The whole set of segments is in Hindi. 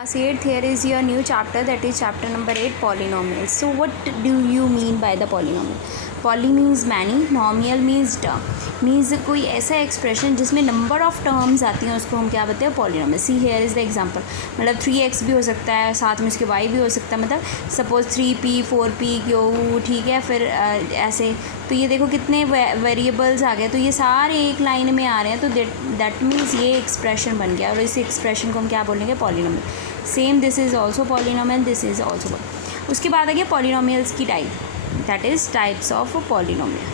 Class 8, here is your new chapter, that is chapter number 8, polynomials. So what do you mean by the polynomial? Poly means many, nomial means term, means कोई ऐसा एक्सप्रेशन जिसमें नंबर ऑफ टर्म्स आती हैं उसको हम क्या बोलते हैं polynomial. See here is the example. मतलब 3x भी हो सकता है, साथ में उसके y भी हो सकता है. मतलब सपोज 3p 4p क्यू, ठीक है. फिर ऐसे तो ये देखो कितने वेरिएबल्स आ गए, तो ये सारे एक लाइन में आ रहे हैं, तो दैट मीन्स ये एक्सप्रेशन बन गया और इस एक्सप्रेशन को हम क्या बोलेंगे polynomial. Same this is also polynomial, this is also. उसके बाद आ गया पॉलीनोमियल्स की type, that is types of polynomial.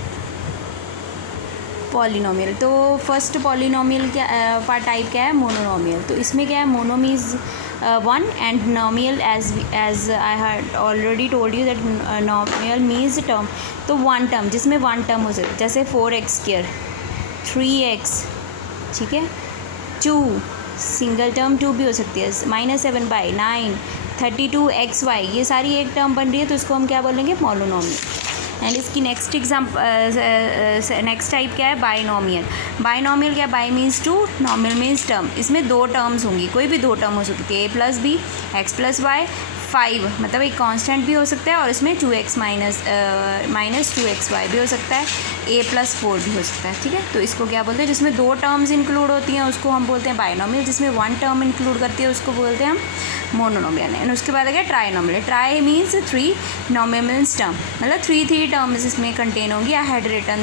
तो फर्स्ट पॉलीनोमियल क्या टाइप क्या है, मोनोनोमियल. तो इसमें क्या है, mono means one and nomial as I had already told you that nomial means term. तो वन टर्म जिसमें वन टर्म हो सकता है, जैसे 4x², 3x, ठीक है. 2 सिंगल टर्म 2 भी हो सकती है, -7/9, 32xy, ये सारी एक टर्म बन रही है, तो इसको हम क्या बोलेंगे मोनोनोमियल. एंड इसकी नेक्स्ट टाइप क्या है, बाइनोमियल. बाइनोमियल क्या है, bi means two, nomial means term. इसमें दो टर्म्स होंगी, कोई भी दो टर्म हो सकती है, a+b, x+y, 5, मतलब एक कांस्टेंट भी हो सकता है, और इसमें 2x माइनस 2xy भी हो सकता है, a+4 भी हो सकता है, ठीक है. तो इसको क्या बोलते हैं, जिसमें दो टर्म्स इंक्लूड होती हैं उसको हम बोलते हैं बाइनोमियल, जिसमें वन टर्म इंक्लूड करती है उसको बोलते हैं हम मोनोनोमियल. एंड उसके बाद आ गया trinomial. Tri means 3, nomial means term, मतलब 3 टर्म्स इसमें कंटेन होंगी. I had written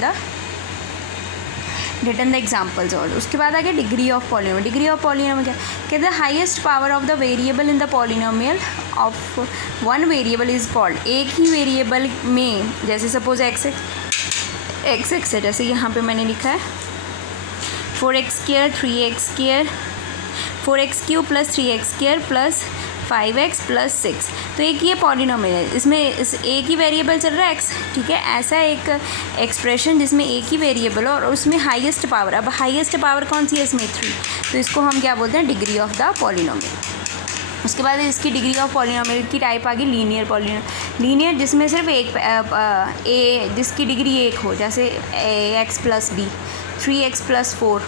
the examples. और उसके बाद आ गया degree of polynomial. Degree of polynomial क्या कहते हैं, highest power of the variable in the polynomial of one variable is called. एक ही वेरिएबल में, जैसे सपोज x है, जैसे यहाँ पे मैंने लिखा है 4x² 3x² 4x³ + 3x² + 5x + 6. तो एक ये पॉलीनोमियल है, इसमें एक ही वेरिएबल चल रहा है x, ठीक है. ऐसा एक एक्सप्रेशन जिसमें एक ही वेरिएबल और उसमें हाईएस्ट पावर. अब हाईएस्ट पावर कौन सी है इसमें, 3. तो इसको हम क्या बोलते हैं, डिग्री ऑफ द पॉलीनोमियल. उसके बाद इसकी डिग्री ऑफ पॉलीनोमियल की टाइप आ गई लीनियर पॉलीनोमियल. लीनियर जिसमें सिर्फ एक जिसकी डिग्री 1 हो, जैसे x+b, 3x+4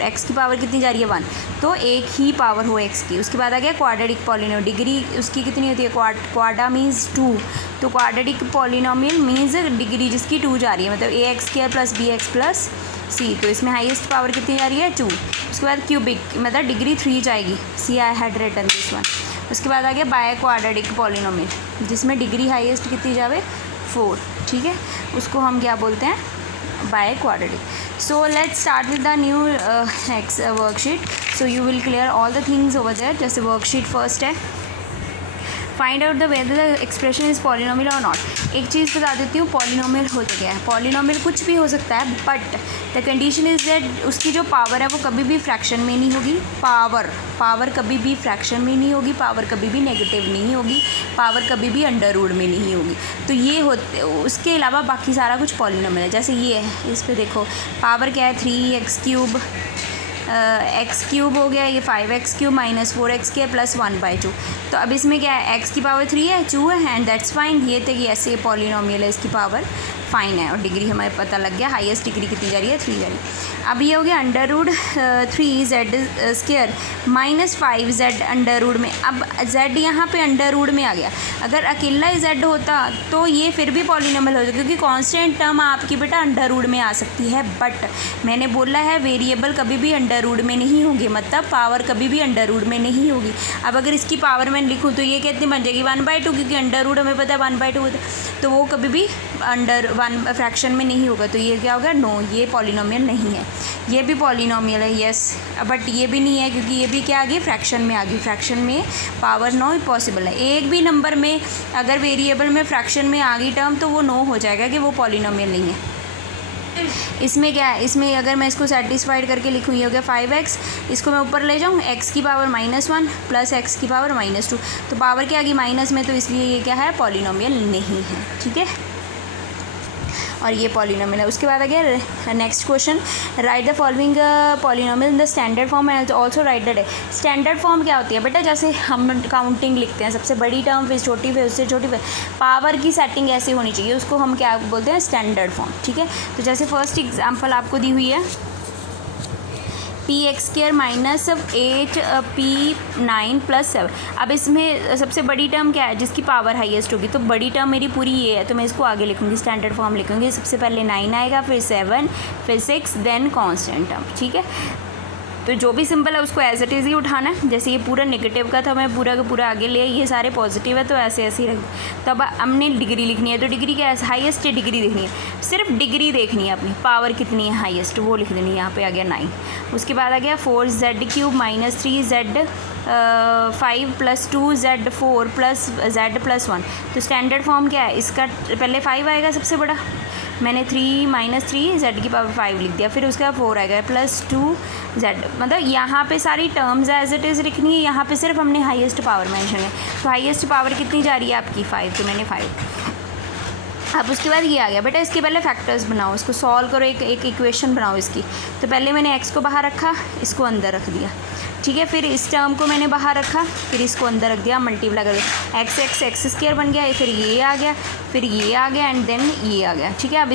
x की पावर कितनी जा रही है, 1, तो एक ही पावर हो x की. उसके बाद आ गया क्वाड्रेटिक पॉलीनोमियल. डिग्री उसकी कितनी होती है, क्वाड्रा मीन्स 2. तो क्वाड्रेटिक पॉलीनोमियल मीन्स डिग्री जिसकी 2 जा रही है, मतलब ax² + bx + c. तो इसमें हाईएस्ट पावर कितनी जा रही है, 2. उसके बाद क्यूबिक, मतलब डिग्री 3 जाएगी, see I had written this one. उसके बाद आ गया बाय क्वाड्रेटिक पॉलीनोमियल, जिसमें डिग्री हाईएस्ट कितनी जावे, 4, ठीक है. उसको हम क्या बोलते हैं, by quadratic. So let's start with the new worksheet. So you will clear all the things over there. जैसे worksheet first है, find out the whether the expression is polynomial और नॉट. एक चीज़ बता देती हूँ, पॉलीनोमियल होता क्या है. पॉलीनोमियल कुछ भी हो सकता है, but the condition is that उसकी जो पावर है वो कभी भी फ्रैक्शन में नहीं होगी. पावर कभी भी फ्रैक्शन में नहीं होगी, पावर कभी भी नेगेटिव नहीं होगी, पावर कभी भी अंडर रूट में नहीं होगी. तो ये होते, उसके अलावा बाकी सारा कुछ पॉलीनोमियल है. जैसे ये है, इस पर देखो पावर क्या है, 3x³ x³ हो गया, ये 5x³ - 4x² + 1/2. तो अब इसमें क्या है, x की पावर 3 है, 2 है, एंड दैट्स फाइन. ये थे कि ऐसे पॉलीनोमियल है, इसकी पावर फाइन है और डिग्री हमें पता लग गया, हाईएस्ट डिग्री कितनी जा रही है, 3 जा रही है. अब ये हो गया √3z² - 5z अंडर रूट में. अब z यहाँ पे अंडर रूट में आ गया. अगर अकेला z होता तो ये फिर भी पॉलीनोमियल हो जाता, क्योंकि कांस्टेंट टर्म आपकी बेटा अंडर रूट में आ सकती है. बट मैंने बोला है वेरिएबल कभी भी अंडर रूट में नहीं होगी, मतलब पावर कभी भी अंडर रूट में नहीं होगी. अब अगर इसकी पावर मैं लिखूँ तो ये कितनी बन जाएगी, 1/2, क्योंकि अंडर रूट हमें पता है 1/2 होता है, तो वो कभी भी अंडर 1 फ्रैक्शन में नहीं होगा. तो ये क्या होगा, नो, ये पॉलीनोमियल नहीं है. ये भी पॉलीनोमियल है, यस, बट ये भी नहीं है, क्योंकि ये भी क्या आ गई, फ्रैक्शन में आ गई. फ्रैक्शन में पावर नो पॉसिबल है. एक भी नंबर में अगर वेरिएबल में फ्रैक्शन में आ गई टर्म, तो वो नो हो जाएगा कि वो पॉलीनोमियल नहीं है. इसमें क्या है, इसमें अगर मैं इसको सेटिस्फाइड करके लिखूँ, ये हो गया 5x, इसको मैं ऊपर ले जाऊँ, x की पावर -1 + x की पावर -2, तो पावर क्या आ गई माइनस में, तो इसलिए ये क्या है, पॉलीनोमियल नहीं है, ठीक है. और ये पॉलीनोमियल है. उसके बाद आ गया next question, right the following polynomial in the standard form and also write the day. Standard form क्या होती है बेटा, जैसे हम काउंटिंग लिखते हैं, सबसे बड़ी टर्म फिर छोटी, फिर उससे छोटी, फिर पावर की सेटिंग ऐसी होनी चाहिए, उसको हम क्या बोलते हैं, स्टैंडर्ड फॉर्म, ठीक है. तो जैसे फर्स्ट एग्जाम्पल आपको दी हुई है, px² माइनस 8p9 + 7। अब इसमें सबसे बड़ी टर्म क्या है जिसकी पावर हाईएस्ट होगी, तो बड़ी टर्म मेरी पूरी ये है, तो मैं इसको आगे लिखूँगी, स्टैंडर्ड फॉर्म लिखूँगी। सबसे पहले 9 आएगा, फिर 7, फिर 6, देन कॉन्स्टेंट टर्म। ठीक है, तो जो भी सिंपल है उसको एज इट इज़ ही उठाना है। जैसे ये पूरा नेगेटिव का था, मैं पूरा का पूरा आगे ले, ये सारे पॉजिटिव है तो ऐसे ऐसे ही रख। तो अब हमने डिग्री लिखनी है, तो डिग्री क्या है, हाईएस्ट डिग्री देखनी है, सिर्फ डिग्री देखनी है अपनी, पावर कितनी है हाईएस्ट वो लिख देनी है। यहाँ पे आ गया 9। उसके बाद आ गया 4z³ minus 3z 5 + 2z 4 + z + 1। तो स्टैंडर्ड फॉर्म क्या है इसका, पहले 5 आएगा सबसे बड़ा, मैंने 3 - 3 z⁵ लिख दिया, फिर उसका 4 आएगा + 2z। मतलब यहाँ पे सारी टर्म्स एज इट इज़ लिखनी है, यहाँ पे सिर्फ हमने हाईएस्ट पावर मेंशन है। तो हाईएस्ट पावर कितनी जा रही है आपकी 5, तो मैंने 5। अब उसके बाद ये आ गया, बेटा इसके पहले फैक्टर्स बनाओ, इसको सॉल्व करो, एक इक्वेशन बनाओ इसकी। तो पहले मैंने x को बाहर रखा, इसको अंदर रख दिया। ठीक है, फिर इस टर्म को मैंने बाहर रखा, फिर इसको अंदर रख दिया, मल्टीप्लाई कर दिया, x² बन गया, फिर ये आ गया, फिर ये आ गया, एंड देन ये आ गया। ठीक है, अब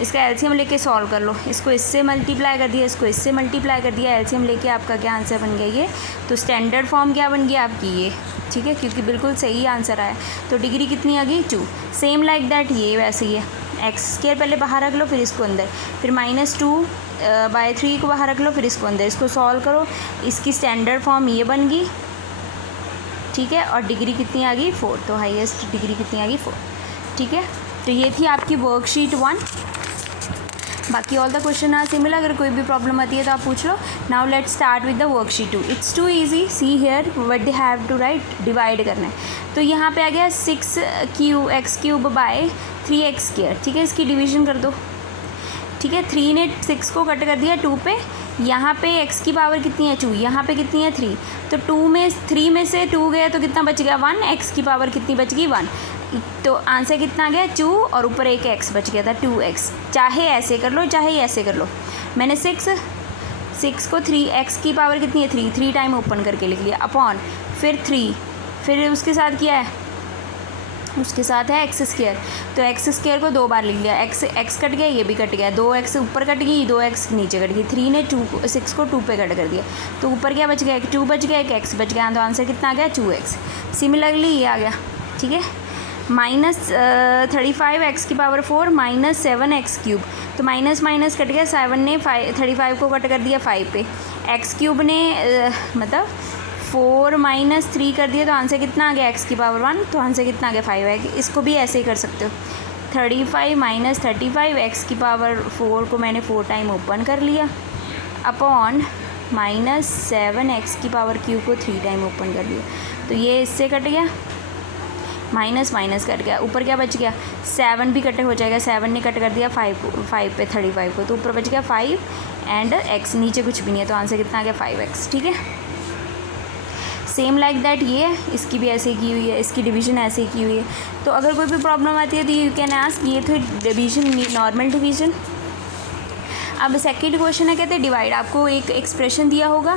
इसका एलसीएम लेके सॉल्व कर लो। इसको इससे मल्टीप्लाई कर दिया, इसको इससे मल्टीप्लाई कर दिया, एलसीएम लेके आपका क्या आंसर बन गया ये। तो स्टैंडर्ड फॉर्म क्या बन गया आपकी ये। ठीक है, क्योंकि बिल्कुल सही आंसर आया। तो डिग्री कितनी आ गई 2। सेम लाइक दैट ये वैसे ही है, x² पहले बाहर रख लो, फिर इसको अंदर, फिर -2/3 को बाहर रख लो, फिर इसको अंदर, इसको सॉल्व करो, इसकी स्टैंडर्ड फॉर्म ये बन गई। ठीक है, और डिग्री कितनी आ गई 4, तो हाईएस्ट डिग्री कितनी आ गई 4। ठीक है, तो ये थी आपकी वर्कशीट 1। बाकी all the question are similar, अगर कोई भी प्रॉब्लम आती है तो आप पूछ लो। Now let's start with the worksheet 2। It's too easy, see here what they have to write, divide करना है। तो यहाँ पे आ गया 6x³ / 3x²। ठीक है, इसकी डिवीजन कर दो। ठीक है, 3 ने 6 को कट कर दिया 2 पे, यहाँ पे x की पावर कितनी है 2, यहाँ पे कितनी है 3, तो 3 में से 2 गया तो कितना बच गया 1, x की पावर कितनी बच गई 1। तो आंसर कितना आ गया 2, और ऊपर एक x बच गया था 2x। चाहे ऐसे कर लो चाहे ऐसे कर लो। मैंने 6 को 3x की पावर कितनी है 3 टाइम ओपन करके लिख लिया, अपॉन फिर 3, फिर उसके साथ क्या है, उसके साथ है x²। तो x² को 2 बार लिख लिया, x कट गया, ये भी कट गया, 2x ऊपर कट गई, 2x नीचे कट गई। 3 ने 6 को 2 पे कट कर दिया, तो ऊपर क्या बच गया, एक 2 बच गया, एक x बच गया, तो आंसर कितना आ गया 2x। सिमिलरली ये आ गया। ठीक है, -35x की पावर 4 - 7x³। तो माइनस माइनस कट गया, 7 ने 35 को कट कर दिया 5 पे, x³ ने मतलब 4 - 3 कर दिया, तो आंसर कितना आ गया x की पावर 1, तो आंसर कितना आ गया 5 आएगा। इसको भी ऐसे ही कर सकते हो, 35 - 35 x की पावर 4 को मैंने 4 टाइम ओपन कर लिया, अपॉन -7x की पावर क्यूब को 3 टाइम ओपन कर लिया, तो ये इससे कट गया, माइनस माइनस कट गया, ऊपर क्या बच गया 7 भी कट हो जाएगा, 7 ने कट कर दिया 5 पे 35 को, तो ऊपर बच गया 5 एंड x, नीचे कुछ भी नहीं है, तो आंसर कितना आ गया 5x। ठीक है, सेम लाइक दैट ये है, इसकी भी ऐसे की हुई है, इसकी डिवीजन ऐसे की हुई है। तो अगर कोई भी प्रॉब्लम आती है तो यू कैन आस्क, ये तो डिवीजन नॉर्मल डिवीजन। अब सेकंड क्वेश्चन है, कहते हैं डिवाइड, आपको एक एक्सप्रेशन दिया होगा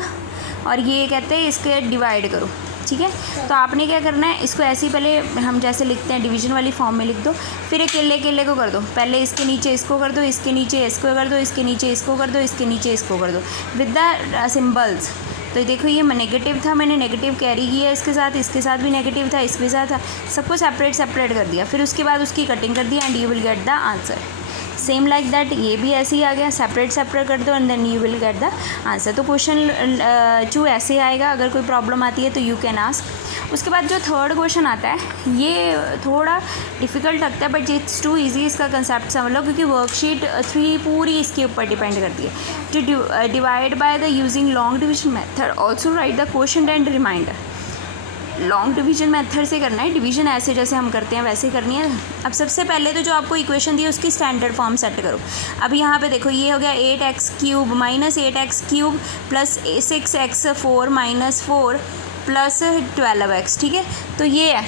और ये कहते हैं इसके डिवाइड करो। ठीक है, तो आपने क्या करना है, इसको ऐसे ही पहले हम जैसे लिखते हैं डिवीजन वाली फॉर्म में लिख दो, फिर एक केले को कर दो, पहले इसके नीचे इसको कर दो, इसके नीचे इसको कर दो, इसके नीचे इसको कर दो, इसके नीचे इसको कर दो विद द सिम्बल्स। तो देखो ये नेगेटिव था, मैंने नेगेटिव कैरी किया इसके साथ भी नेगेटिव था, इसके साथ था, सबको सेपरेट कर दिया, फिर उसके बाद उसकी कटिंग कर दिया and you will get the answer. Same like that ये भी ऐसे ही आ गया, सेपरेट कर दो and then you will get the answer. तो क्वेश्चन 2 ऐसे आएगा, अगर कोई प्रॉब्लम आती है तो यू कैन आस्क। उसके बाद जो थर्ड क्वेश्चन आता है ये थोड़ा डिफ़िकल्ट लगता है, बट इट्स टू इजी, इसका कंसेप्ट समझ लो, क्योंकि वर्कशीट 3 पूरी इसके ऊपर डिपेंड करती है। To divide by the using long division method, also write the question and remainder. Long division method से करना है, डिवीजन ऐसे जैसे हम करते हैं वैसे करनी है। अब सबसे पहले तो जो आपको इक्वेशन दी है उसकी स्टैंडर्ड फॉर्म सेट करो। अब यहाँ पे देखो ये हो गया 8x³ - 8x³ plus 6x4 - 4 plus 12x। ठीक है, तो ये है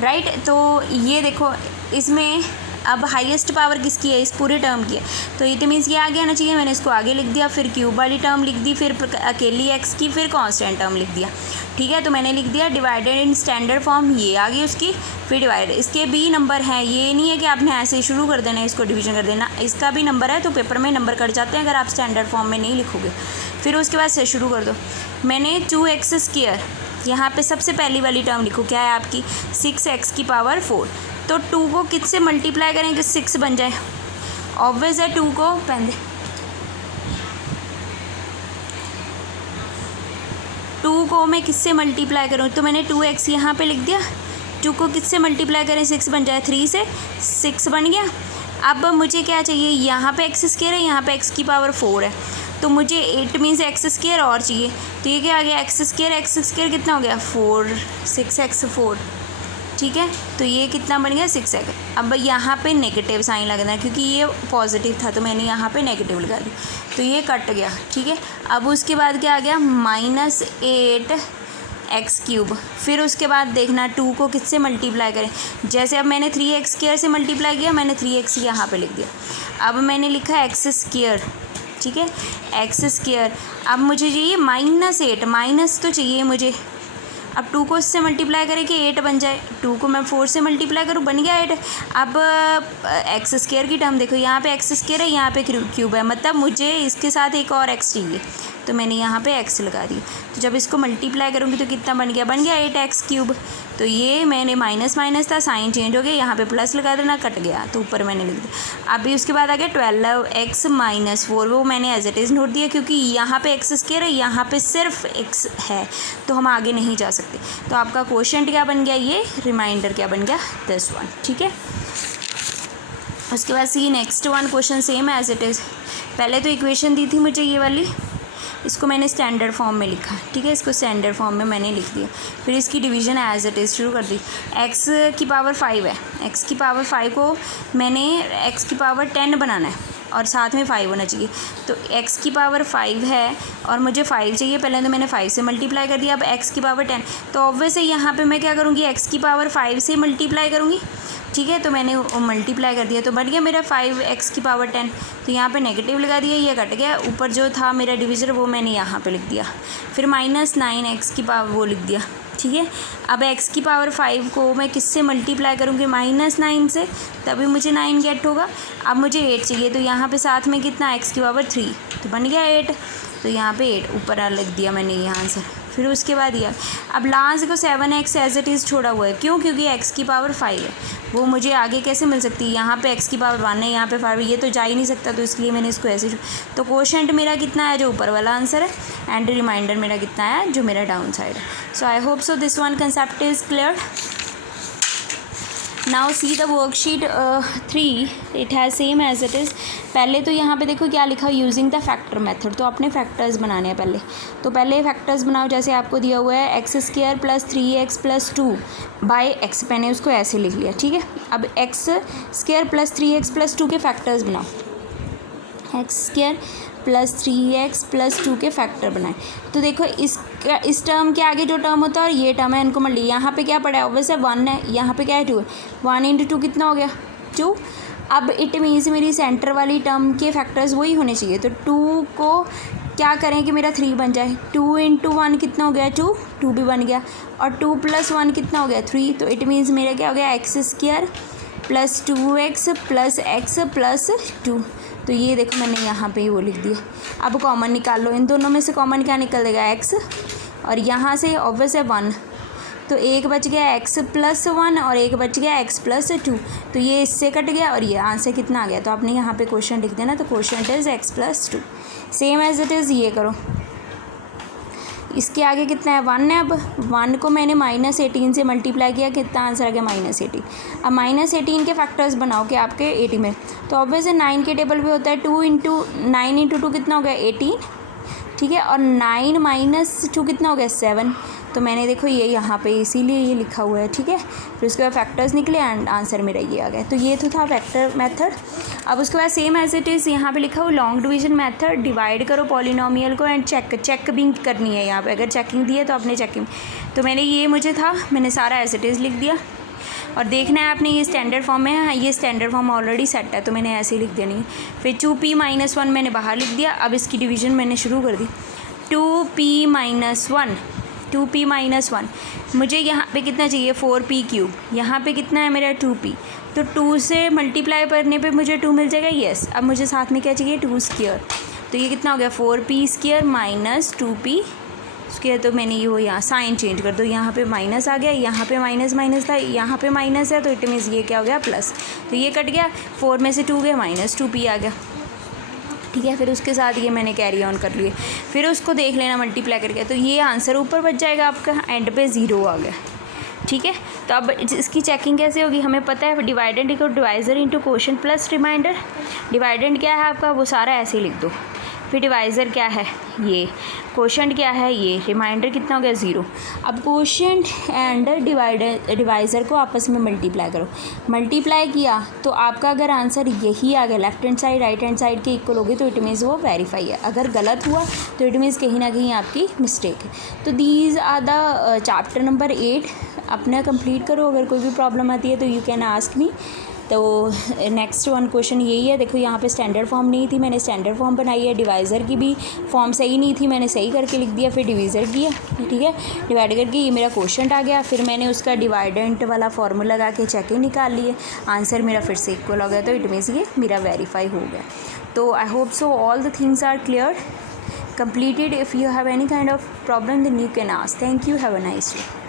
राइट। तो ये देखो इसमें अब हाईएस्ट पावर किसकी है, इस पूरे टर्म की है, तो इट मीन्स ये आगे आना चाहिए, मैंने इसको आगे लिख दिया, फिर क्यूब वाली टर्म लिख दी, फिर अकेली एक्स की, फिर कांस्टेंट टर्म लिख दिया, ठीक है। तो मैंने लिख दिया डिवाइडेड इन स्टैंडर्ड फॉर्म, ये आ गई उसकी, फिर डिवाइडेड, इसके भी नंबर हैं, ये नहीं है कि आपने ऐसे ही शुरू कर देना, इसको डिवीजन कर देना, इसका भी नंबर है, तो पेपर में नंबर कट जाते हैं अगर आप स्टैंडर्ड फॉर्म में नहीं लिखोगे। फिर उसके बाद से शुरू कर दो, मैंने 2x², यहाँ पे सबसे पहली वाली टर्म लिखो, क्या है आपकी 6x⁴, तो 2 को किससे मल्टीप्लाई करें कि 6 बन जाए, ऑब्वियस है 2 को पहले 2 को मैं किससे मल्टीप्लाई करूँ, तो मैंने 2x यहाँ पे लिख दिया, 2 को किससे मल्टीप्लाई करें 6 बन जाए, 3 से 6 बन गया। अब मुझे क्या चाहिए, यहाँ पे x² है, यहाँ पे x⁴ है, तो मुझे 8 मीन्स x² और चाहिए, तो ये क्या आ गया x² कितना हो गया 4, 6x4, ठीक है। तो ये कितना बन गया 6x। अब यहाँ पे नेगेटिव साइन लगना है क्योंकि ये पॉजिटिव था, तो मैंने यहाँ पे नेगेटिव लगा दी, तो ये कट गया, ठीक है। अब उसके बाद क्या आ गया -8x³, फिर उसके बाद देखना 2 को किससे मल्टीप्लाई करें, जैसे अब मैंने 3x² से मल्टीप्लाई किया, मैंने 3x यहाँ पे लिख दिया। अब मैंने लिखा x², ठीक है, x²। अब मुझे चाहिए -8, माइनस तो चाहिए मुझे, अब 2 को इससे मल्टीप्लाई करें कि 8 बन जाए, 2 को मैं 4 से मल्टीप्लाई करूँ, बन गया 8। अब x² की टर्म देखो, यहाँ पे x² है, यहाँ पे क्यूब है, मतलब मुझे इसके साथ एक और x चाहिए, तो मैंने यहाँ पे x लगा दी। तो जब इसको मल्टीप्लाई करूँगी तो कितना बन गया 8x³। तो ये मैंने माइनस था, साइन चेंज हो गया, यहाँ पे प्लस लगा देना, कट गया, तो ऊपर मैंने लिख दिया। अभी उसके बाद आ गया 12x - 4, वो मैंने एज इट इज़ नोट दिया क्योंकि यहाँ पे x² है, यहाँ पे सिर्फ x है, तो हम आगे नहीं जा सकते। तो आपका क्वोशंट क्या बन गया, ये रिमाइंडर क्या बन गया 10 1, ठीक है। उसके बाद see next one question same as it is, पहले तो इक्वेशन दी थी मुझे ये वाली, इसको मैंने स्टैंडर्ड फॉर्म में लिखा, ठीक है, इसको स्टैंडर्ड फॉर्म में मैंने लिख दिया, फिर इसकी डिवीजन एज इट इज़ शुरू कर दी। x⁵ है, x⁵ को मैंने x⁻10 बनाना है और साथ में 5 होना चाहिए, तो x⁵ है और मुझे 5 चाहिए, पहले तो मैंने 5 से मल्टीप्लाई कर दिया। अब x⁻10, तो ऑब्वियस है यहाँ पे मैं क्या करूँगी, x⁵ से मल्टीप्लाई करूँगी, ठीक है, तो मैंने मल्टीप्लाई कर दिया, तो बढ़ गया मेरा 5x⁻10, तो यहाँ पे नेगेटिव लगा दिया, ये कट गया, ऊपर जो था मेरा डिविजन वो मैंने यहाँ पे लिख दिया, फिर -9x वो लिख दिया, ठीक है। अब x⁵ को मैं किससे मल्टीप्लाई करूँगी, -9 से, तभी मुझे 9 गेट होगा। अब मुझे 8 चाहिए, तो यहाँ पे साथ में कितना x⁻3, तो बन गया 8, तो यहाँ पे 8 ऊपर लिख दिया मैंने ये आंसर। फिर उसके बाद यह अब लास्ट को 7x एज इट इज़ छोड़ा हुआ है, क्यों, क्योंकि x⁵ है, वो मुझे आगे कैसे मिल सकती है, यहाँ पे x⁻1 है, यहाँ पे 5, ये तो जा ही नहीं सकता, तो इसलिए मैंने इसको ऐसे, तो क्वोशंट मेरा कितना है, जो ऊपर वाला आंसर है, एंड रिमाइंडर मेरा कितना है, जो मेरा डाउन साइड है। So I hope so this one concept is clear. Now see the worksheet 3, it has same as it is. पहले तो यहाँ पे देखो क्या लिखा, यूजिंग द फैक्टर मेथड, तो अपने फैक्टर्स बनाने हैं पहले, तो पहले फैक्टर्स बनाओ, जैसे आपको दिया हुआ है x² + 3x + 2 बाय x, मैंने उसको ऐसे लिख लिया, ठीक है। अब x² + 3x + 2 के फैक्टर्स बनाओ, x² + 3x + 2 के फैक्टर बनाए, तो देखो इस टर्म के आगे जो टर्म होता है और ये टर्म है, इनको मल्टी, यहाँ पे क्या पड़ा है, ऑब्वियस है 1 है, यहाँ पे क्या है 2 है, 1 × 2 कितना हो गया 2। अब इट मीन्स मेरी सेंटर वाली टर्म के फैक्टर्स वही होने चाहिए, तो 2 को क्या करें कि मेरा 3 बन जाए, 2 × 1 कितना हो गया 2, 2 भी बन गया, और 2 + 1 कितना हो गया 3, तो इट मीन्स मेरा क्या हो गया x² + 2x + x + 2, तो ये देखो मैंने यहाँ पे ही वो लिख दिया। अब कॉमन निकाल लो, इन दोनों में से कॉमन क्या निकल देगा x, और यहाँ से ऑब्वियस है 1, तो एक बच गया x + 1 और एक बच गया x + 2, तो ये इससे कट गया और ये आंसर कितना आ गया, तो आपने यहाँ पे क्वेश्चन लिख देना, तो question is x + 2, same as it is ये करो। इसके आगे कितना है 1 है, अब 1 को मैंने -18 से मल्टीप्लाई किया, कितना आंसर आ गया -18। अब -18 के फैक्टर्स बनाओ कि आपके 80 में, तो ऑब्वियस है 9 के टेबल पे होता है 2 × 9 × 2 कितना हो गया 18, ठीक है, और 9 - 2 कितना हो गया 7, तो मैंने देखो ये यहाँ पे इसीलिए ये लिखा हुआ है, ठीक है। फिर उसके बाद फैक्टर्स निकले एंड आंसर मेरा ये आ गया, तो ये तो था फैक्टर मेथड। अब उसके बाद सेम एज इट इज़ यहाँ पे लिखा हुआ लॉन्ग डिवीजन मेथड, डिवाइड करो पॉलिनोमियल को एंड चेक भी करनी है, यहाँ पे अगर चेकिंग दी है तो आपने चेकिंग, तो मैंने ये मुझे था, मैंने सारा एज इट इज़ लिख दिया। और देखना है आपने ये स्टैंडर्ड फॉर्म में है, ये स्टैंडर्ड फॉर्म ऑलरेडी सेट है तो मैंने ऐसे ही लिख देनी है। फिर 2p-1 मैंने बाहर लिख दिया। अब इसकी डिवीज़न मैंने शुरू कर दी। 2p-1 2p-1 मुझे यहाँ पे कितना चाहिए 4p³, यहाँ पे कितना है मेरा 2p, तो 2 से मल्टीप्लाई करने पे मुझे 2 मिल जाएगा। येस, अब मुझे साथ में क्या चाहिए 2², तो ये कितना हो गया 4p² माइनस 2p²। तो मैंने ये वो यहाँ साइन चेंज कर दो, यहाँ पे माइनस आ गया, यहाँ पे माइनस माइनस था, यहाँ पे माइनस है तो इट मीन्स ये क्या हो गया प्लस, तो ये कट गया, 4 में से 2 गया माइनस 2p आ गया। ठीक है, फिर उसके साथ ये मैंने कैरी ऑन कर लिए, फिर उसको देख लेना मल्टीप्लाई करके, तो ये आंसर ऊपर बच जाएगा आपका, एंड पे 0 आ गया। ठीक है, तो अब इसकी चेकिंग कैसे होगी, हमें पता है dividend equal divisor into quotient plus remainder. Dividend क्या है आपका, वो सारा ऐसे ही लिख दो। फिर डिवाइज़र क्या है ये, क्वोशंट क्या है ये, रिमाइंडर कितना हो गया 0। अब क्वोशंट एंड डिवाइज़र को आपस में मल्टीप्लाई करो। मल्टीप्लाई किया तो आपका अगर आंसर यही आ गया, left hand side right hand side के इक्वल होगी, तो इट मीन्स वो वेरीफाई है। अगर गलत हुआ तो इट मीन्स कहीं ना कहीं आपकी मिस्टेक है। तो these are the chapter number 8 अपना कंप्लीट करो। अगर कोई भी प्रॉब्लम आती है तो यू कैन आस्क मी। तो नेक्स्ट वन क्वेश्चन यही है, देखो यहाँ पे स्टैंडर्ड फॉर्म नहीं थी, मैंने स्टैंडर्ड फॉर्म बनाई है। डिवाइज़र की भी फॉर्म सही नहीं थी, मैंने सही करके लिख दिया, फिर डिवीज़र किया। ठीक है, डिवाइड करके ये मेरा क्वेश्चन आ गया, फिर मैंने उसका डिवाइडेंट वाला फार्मूला लगा के चेकिंग निकाल लिए, आंसर मेरा फिर से इक्वल हो गया, तो इट मीन्स ये मेरा वेरीफाई हो गया। तो I hope so all the things are clear, completed. If you have any kind of problem then you can ask. Thank you, have a nice day.